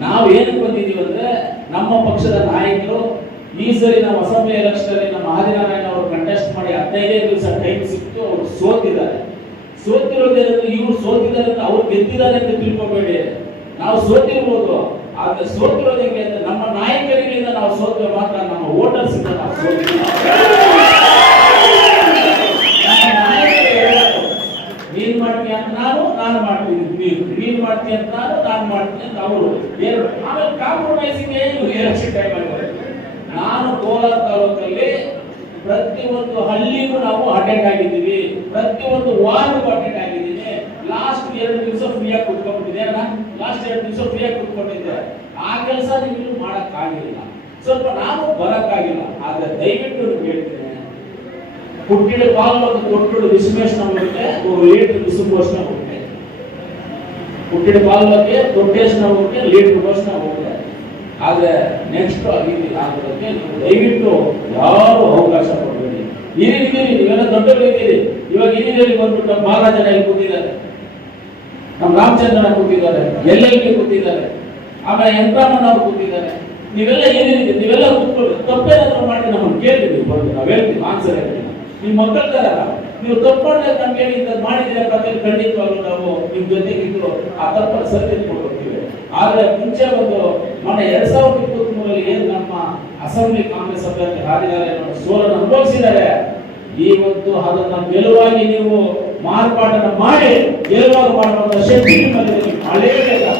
ನಾವು ಏನಕ್ಕೆ ಬಂದಿದ್ದೀವಿ ಅಂದ್ರೆ ನಮ್ಮ ಪಕ್ಷದ ನಾಯಕರು ಈ ಸರಿ ನಾವು ಅಸೆಂಬ್ಲಿ ಎಲೆಕ್ಷನ್ ನಮ್ಮ ಆದಿನಾರಾಯಣ ಅವರು ಕಂಟೆಸ್ಟ್ ಮಾಡಿ ಹದಿನೈದೇ ದಿವಸ ಟೈಮ್ ಸಿಕ್ತು, ಅವರು ಸೋತಿದ್ದಾರೆ. ಸೋತಿರೋದೇನಂದ್ರೆ ಇವ್ರು ಸೋತಿದ್ದಾರೆ ಅಂತ ಅವ್ರು ಗೆದ್ದಿದ್ದಾರೆ ಅಂತ ತಿಳ್ಕೊಬೇಡಿ. ನಾವು ಸೋತಿರ್ಬೋದು, ಆದ್ರೆ ಸೋತಿರೋದಕ್ಕೆ ಅಂದ್ರೆ ನಮ್ಮ ನಾಯಕರಿಗಿಂತ ನಾವು ಸೋತ್ರೆ ಮಾತ್ರ ನಮ್ಮ ವೋಟರ್ಸ್ ಇಂದ ನಾವು ಸೋತಿಲ್ಲ ನಮ್ಮ ನಾಯಕರು ಹೇಳ್ಬೇಕು, ನೀನ್ ಮಾಡ್ತೀಯ ನಾನು ನಾನು ಮಾಡ್ತೀನಿ ನೀನು. ನೀನು ಮಾಡ್ತೀಯ ಅಂತ ನಾನು ನಾನು ಮಾಡ್ತೀನಿ ಅಂತ ಅವರು. ಎರಡು ಆಮೇಲೆ ಕಾಂಪ್ರಮೈಸಿಂಗ್ ಏನು ಎಲೆಕ್ಷನ್ ಟೈಮ್ ಆಗಿದೆ ನಾನು ಕೋಲಾರ ತಾಲೂಕಲ್ಲಿ ಪ್ರತಿಯೊಂದು ಹಳ್ಳಿಗೂ ನಾವು ಅಟೆಂಡ್ ಆಗಿದ್ದೀವಿ. ಪ್ರತಿಯೊಂದು ವಾರ್ಡ್ಗೂ ಅಟೆಂಡ್ ಆಗಿದ್ದೀನಿ. ಲಾಸ್ಟ್ ಎರಡು ದಿವಸ ಫ್ರೀಯಾಗಿ ಕುತ್ಕೊಂಡಿದ್ದೆ ಲಾಸ್ಟ್ ಎರಡು ದಿವಸ ಫ್ರೀಯಾಗಿ ಕುತ್ಕೊಂಡಿದ್ದೆ. ಆ ಕೆಲಸ ನೀವು ಮಾಡಕ್ಕಾಗಿಲ್ಲ. ಸ್ವಲ್ಪ ನಾನು ಬರೋಕ್ಕಾಗಿಲ್ಲ. ಆದ್ರೆ ದಯವಿಟ್ಟು ಹೇಳ್ತೇನೆ. పుట్టిన పాలలో కొట్టుడు విశ్లేషణ ఉంటే ఒక లీటర్ విసుగు పోసిన ఉంటే పుట్టిన పాలలోకి కొట్టేసిన ఉంటే లీటర్ పోసిన ఉంటే ಆದ್ರೆ ನೆಕ್ಸ್ಟ್ ಆಗಿದೆ ಆಗೋದಕ್ಕೆ ನೀವು ದಯವಿಟ್ಟು ಯಾರು ಅವಕಾಶ ಕೊಡಬೇಡಿ ಹಿರಿದಿರಿ ನೀವೆಲ್ಲ ದೊಡ್ಡವರಿದ್ದೀರಿ ಇವಾಗ ಹಿರಿಯರಲ್ಲಿ ಬಂದ್ಬಿಟ್ಟು ನಮ್ಮ ಬಾಲಾಜನ ಇಲ್ಲಿ ಕೂತಿದ್ದಾರೆ ನಮ್ಮ ರಾಮಚಂದ್ರನ ಕೂತಿದ್ದಾರೆ ಎಲ್ ಎಲ್ ಬಿ ಕೂತಿದ್ದಾರೆ ಆಮೇಲೆ ಎಂಟ್ರಾಮನ್ ಅವ್ರು ಕೂತಿದ್ದಾರೆ ನೀವೆಲ್ಲ ಏನಿದೆ ನೀವೆಲ್ಲ ಕೂತ್ಕೊಳ್ಳಿ ತಪ್ಪೇನಾದ್ರು ಮಾಡಿ ನಮ್ಮನ್ನು ಕೇಳಿ ನೀವು ಬಂದು ನಾವು ಹೇಳ್ತೀವಿ ಆನ್ಸರ್ ಹೇಳ್ತೀವಿ ನಿಮ್ಮ ಮಕ್ಕಳ ತರ ನೀವು ತಪ್ಪು ಮಾಡಿದ್ರೆ ನಮ್ಗೆ ಮಾಡಿದ್ರೆ ಪ್ರತಿ ಖಂಡಿತವಾಗ್ಲೂ ನಾವು ನಿಮ್ ಜೊತೆಗೆ ಆ ತಪ್ಪನ್ನು ಸತ್ಯ ಕೊಡ್ತೀವಿ ಆದ್ರೆ ಮುಂಚೆ ಒಂದು ಮೊನ್ನೆ ಎರಡ್ ಸಾವಿರದ ಇಪ್ಪತ್ತ್ ಮೂರಲ್ಲಿ ಏನು ನಮ್ಮ ಅಸೆಂಬ್ಲಿ ಕಾಂಗ್ರೆಸ್ ಅಭ್ಯರ್ಥಿ ಹಾರಿದ್ದಾರೆ ಅನ್ನೋ ಸೋಲನ್ನು ಅನುಭವಿಸಿದ್ದಾರೆ. ಇವತ್ತು ಅದನ್ನ ಗೆಲುವಾಗಿ ನೀವು ಮಾರ್ಪಾಟನ ಮಾಡಿ, ಗೆಲುವಾಗಿ ಮಾಡುವಂತ ಶಕ್ತಿ ನಿಮ್ಮಲ್ಲಿ ಮಾಡಲೇಬೇಕು